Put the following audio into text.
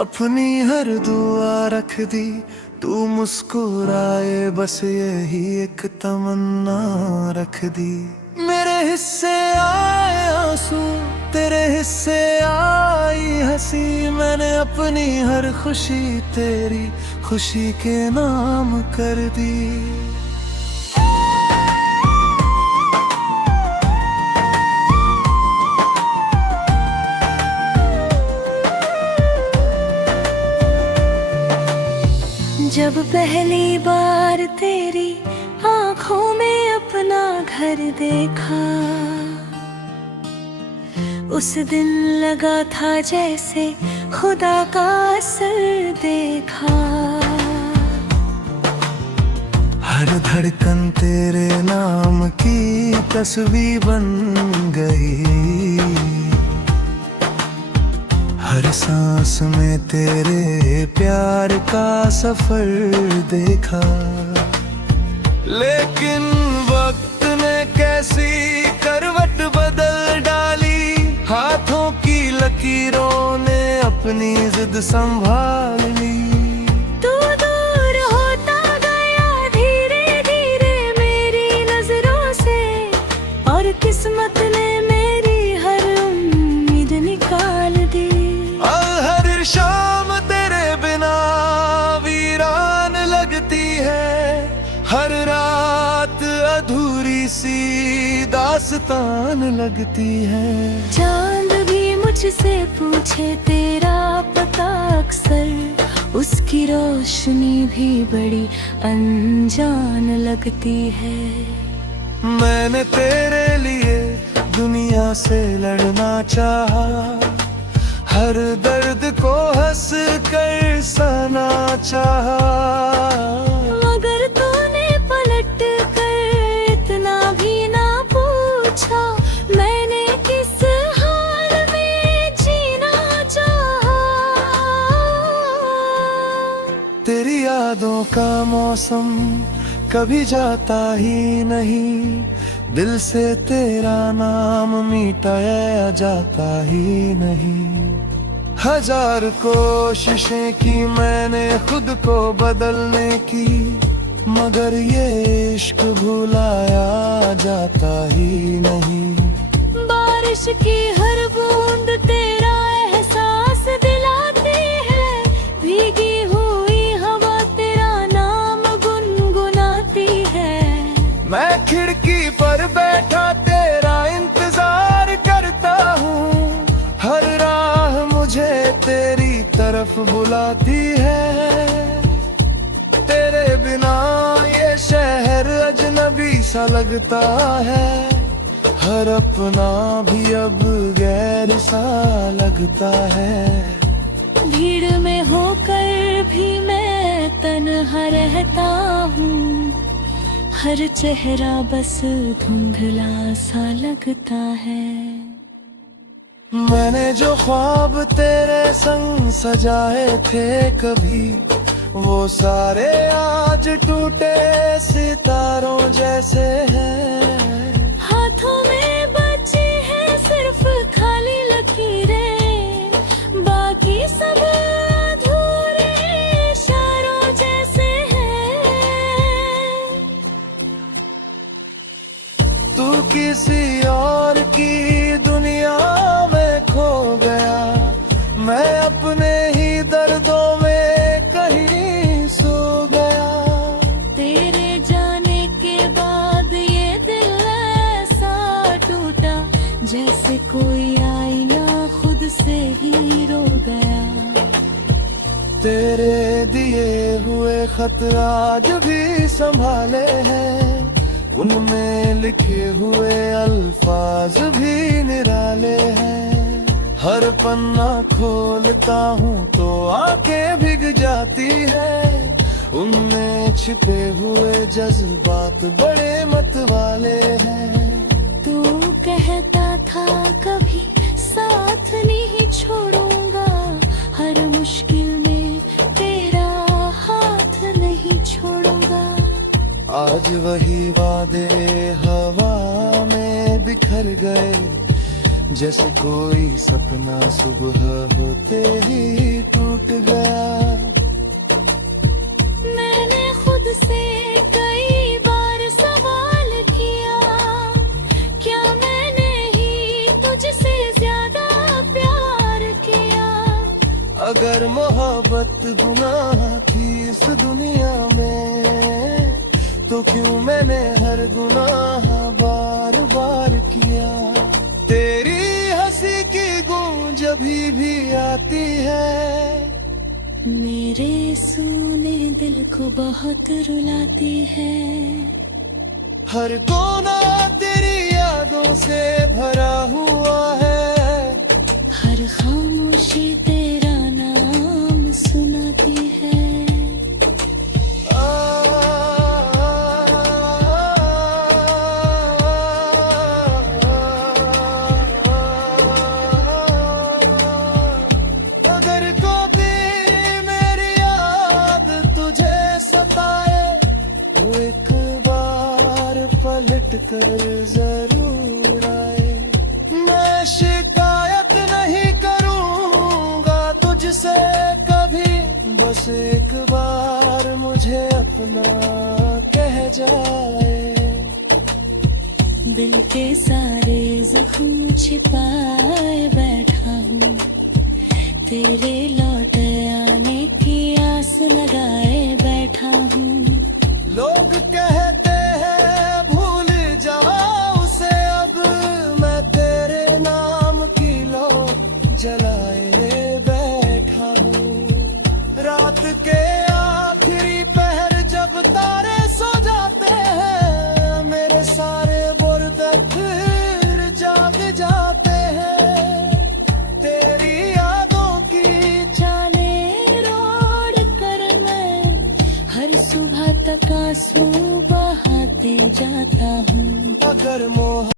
अपनी हर दुआ रख दी, तू मुस्कुराए बस यही एक तमन्ना रख दी। मेरे हिस्से आए आंसू, तेरे हिस्से आई हंसी, मैंने अपनी हर खुशी तेरी खुशी के नाम कर दी। जब पहली बार तेरी आँखों में अपना घर देखा, उस दिन लगा था जैसे खुदा का असर देखा। हर धड़कन तेरे नाम की तस्वीर बन गई, हर सांस में तेरे प्यार का सफर देखा। लेकिन वक्त ने कैसी करवट बदल डाली, हाथों की लकीरों ने अपनी जिद संभाल ली। तू दूर होता गया धीरे धीरे मेरी नजरों से, और किस्मत ने मेरी हर उम्मीद निकाल दी। शाम तेरे बिना वीरान लगती है, हर रात अधूरी सी दास्तान लगती है। चांद भी मुझसे पूछे तेरा पता अक्सर, उसकी रोशनी भी बड़ी अनजान लगती है। मैंने तेरे लिए दुनिया से लड़ना चाहा, हर दर्द को हंस कर सना चाहा, मगर तूने पलट कर इतना भी ना पूछा, मैंने किस हाल में जीना चाहा। तेरी यादों का मौसम कभी जाता ही नहीं, दिल से तेरा नाम मिटाया जाता ही नहीं। हजार कोशिशें की मैंने खुद को बदलने की, मगर ये इश्क भुलाया जाता ही नहीं। बारिश की हर बूंद तेरा एहसास दिलाती है, भीगी हुई हवा तेरा नाम गुनगुनाती है। मैं खिड़की पर बैठा तेरा इंतजार करता हूँ, हर राह मुझे तेरी तरफ बुलाती है। तेरे बिना ये शहर अजनबी सा लगता है, हर अपना भी अब गैर सा लगता है। भीड़ में होकर भी मैं तन्हा रहता हूँ, हर चेहरा बस धुंधला सा लगता है। मैंने जो ख्वाब तेरे संग सजाए थे कभी, वो सारे आज टूटे सितारों जैसे हैं। हाथों में बची है सिर्फ खाली लकीरें, बाकी सब अधूरे इशारों जैसे हैं। तू किसी और की दुनिया में खो गया, मैं अपने ही दर्दों में कहीं सो गया। तेरे जाने के बाद ये दिल ऐसा टूटा, जैसे कोई आईना खुद से ही रो गया। तेरे दिए हुए खत आज भी संभाले हैं, उनमें लिखे हुए अल्फाज भी निराले हैं। हर पन्ना खोलता हूँ तो आंखें भीग जाती है, उनमें छिपे हुए जज्बात बड़े मत वाले हैं। तू कहता था कभी साथ नहीं छोड़ूंगा, हर मुश्किल में तेरा हाथ नहीं छोड़ूंगा। आज वही वादे हवा में बिखर गए, जैसे कोई सपना सुबह होते ही टूट मोहब्बत गुनाह थी इस दुनिया में, तो क्यों मैंने हर गुनाह बार बार किया। तेरी हंसी की गूंज अभी भी आती है, मेरे सूने दिल को बहुत रुलाती है। हर कोना तेरी यादों से भरा हुआ है, हर खामोशी तेरा नाम सुनाती है। अगर कभी मेरी याद तुझे सताए, तो एक बार पलट कर जरूर आए। मैं शिकायत नहीं करूंगा तुझसे कभी, बस एक बार मुझे अपना कह जाए। दिल के सारे जख्म छिपाए बैठा हूँ, तेरे लौट आने की आस लगाए बैठा हूँ। लोग कहते हैं भूल जाओ उसे, अब मैं तेरे नाम की लो जलाए बैठा हूँ। रात के आखिरी पहर जब तारे सो जाते हैं, मेरे सारे बुर्द फिर जाग जाते हैं। तेरी यादों की जाने रोड कर मैं हर सुबह तक आंसू बहाते जाता हूँ। अगर मोह